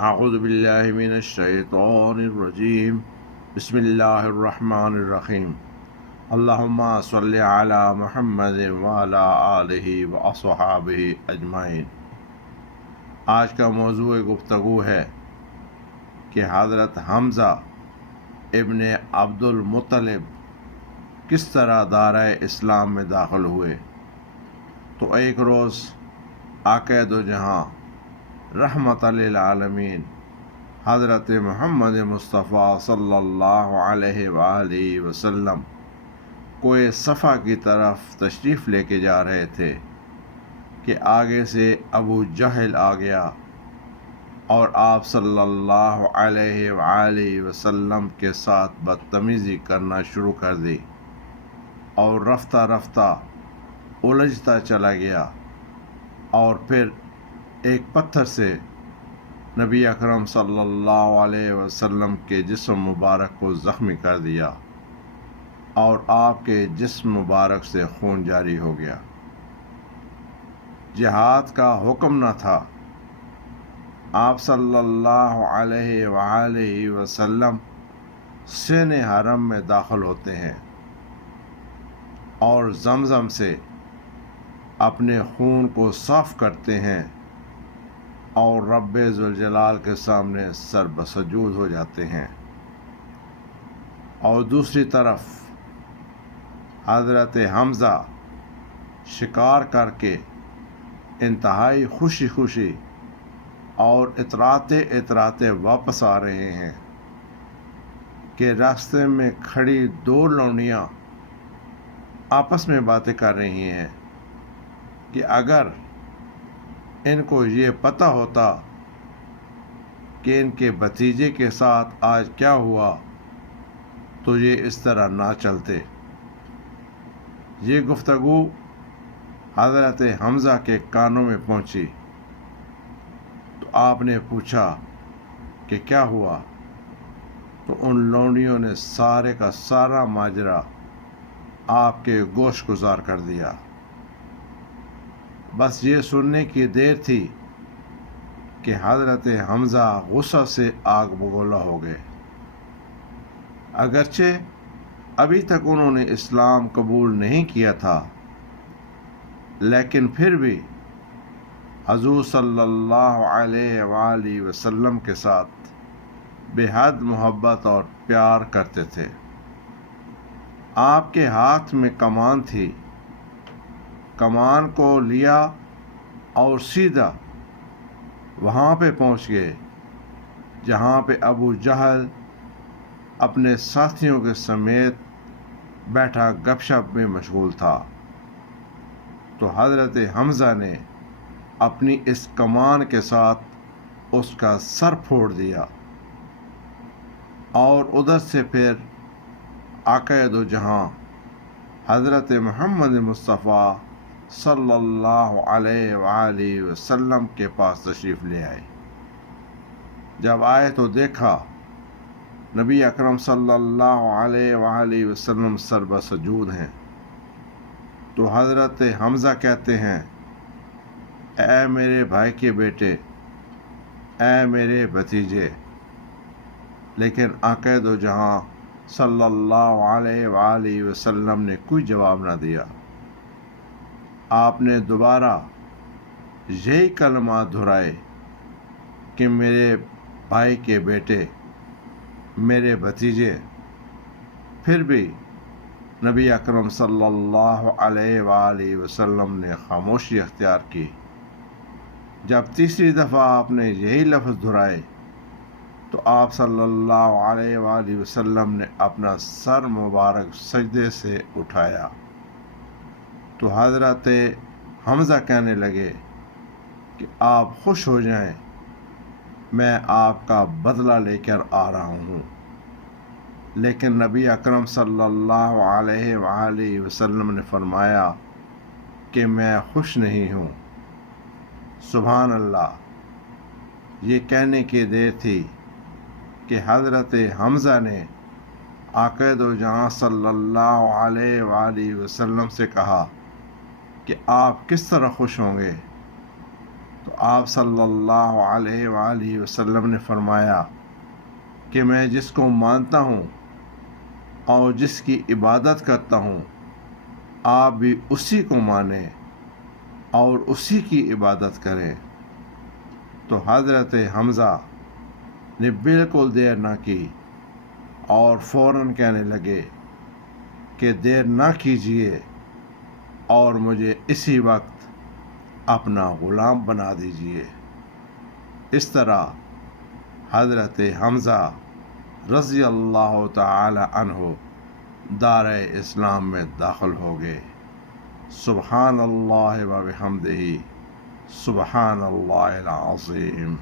اعوذ باللہ من الشیطان الرجیم بسم اللہ الرحمن الرحیم اللہم صلی علی محمد وعلی آلہ واصحابہ اجمعین۔ آج کا موضوع گفتگو ہے کہ حضرت حمزہ ابن عبد المطلب کس طرح دائرہ اسلام میں داخل ہوئے۔ تو ایک روز آقا دو جہاں رحمت للعالمین حضرت محمد مصطفیٰ صلی اللہ علیہ وآلہ وسلم کوہ صفا کی طرف تشریف لے کے جا رہے تھے کہ آگے سے ابو جہل آ گیا اور آپ صلی اللہ علیہ وآلہ وسلم کے ساتھ بدتمیزی کرنا شروع کر دی اور رفتہ رفتہ الجھتا چلا گیا، اور پھر ایک پتھر سے نبی اکرم صلی اللہ علیہ وسلم کے جسم مبارک کو زخمی کر دیا اور آپ کے جسم مبارک سے خون جاری ہو گیا۔ جہاد کا حکم نہ تھا، آپ صلی اللہ علیہ وآلہ وسلم سین حرم میں داخل ہوتے ہیں اور زمزم سے اپنے خون کو صاف کرتے ہیں اور رب ذوالجلال کے سامنے سر بسجود ہو جاتے ہیں، اور دوسری طرف حضرت حمزہ شکار کر کے انتہائی خوشی خوشی اور اتراتے واپس آ رہے ہیں کہ راستے میں کھڑی دو لونڈیاں آپس میں باتیں کر رہی ہیں کہ اگر ان کو یہ پتہ ہوتا کہ ان کے بھتیجے کے ساتھ آج کیا ہوا تو یہ اس طرح نہ چلتے۔ یہ گفتگو حضرت حمزہ کے کانوں میں پہنچی تو آپ نے پوچھا کہ کیا ہوا، تو ان لونڈیوں نے سارے کا سارا ماجرا آپ کے گوش گزار کر دیا۔ بس یہ سننے کی دیر تھی کہ حضرت حمزہ غصہ سے آگ بگولا ہو گئے۔ اگرچہ ابھی تک انہوں نے اسلام قبول نہیں کیا تھا، لیکن پھر بھی حضور صلی اللہ علیہ وآلہ وسلم کے ساتھ بے حد محبت اور پیار کرتے تھے۔ آپ کے ہاتھ میں کمان تھی، کمان کو لیا اور سیدھا وہاں پہ پہنچ گئے جہاں پہ ابو جہل اپنے ساتھیوں کے سمیت بیٹھا گپ شپ میں مشغول تھا۔ تو حضرت حمزہ نے اپنی اس کمان کے ساتھ اس کا سر پھوڑ دیا، اور ادھر سے پھر آقا دو جہاں حضرت محمد مصطفیٰ صلی اللہ علیہ وآلہ وسلم کے پاس تشریف لے آئے۔ جب آئے تو دیکھا نبی اکرم صلی اللہ علیہ وآلہ وسلم سر بسجود ہیں۔ تو حضرت حمزہ کہتے ہیں، اے میرے بھائی کے بیٹے، اے میرے بھتیجے، لیکن آقا دو جہاں صلی اللہ علیہ وآلہ وسلم نے کوئی جواب نہ دیا۔ آپ نے دوبارہ یہی کلمات دہرائے کہ میرے بھائی کے بیٹے، میرے بھتیجے، پھر بھی نبی اکرم صلی اللہ علیہ وآلہ وسلم نے خاموشی اختیار کی۔ جب تیسری دفعہ آپ نے یہی لفظ دہرائے تو آپ صلی اللہ علیہ وآلہ وسلم نے اپنا سر مبارک سجدے سے اٹھایا۔ تو حضرت حمزہ کہنے لگے کہ آپ خوش ہو جائیں، میں آپ کا بدلہ لے کر آ رہا ہوں۔ لیکن نبی اکرم صلی اللہ علیہ وآلہ وسلم نے فرمایا کہ میں خوش نہیں ہوں۔ سبحان اللہ! یہ کہنے کی دیر تھی کہ حضرت حمزہ نے آقا دو جہاں صلی اللہ علیہ وآلہ وسلم سے کہا کہ آپ کس طرح خوش ہوں گے، تو آپ صلی اللہ علیہ وآلہ وسلم نے فرمایا کہ میں جس کو مانتا ہوں اور جس کی عبادت کرتا ہوں آپ بھی اسی کو مانیں اور اسی کی عبادت کریں۔ تو حضرت حمزہ نے بالکل دیر نہ کی اور فوراً کہنے لگے کہ دیر نہ کیجیے اور مجھے اسی وقت اپنا غلام بنا دیجیے۔ اس طرح حضرت حمزہ رضی اللہ تعالی عنہ دار اسلام میں داخل ہو گئے۔ سبحان اللہ و بحمدہ، سبحان اللہ العظیم۔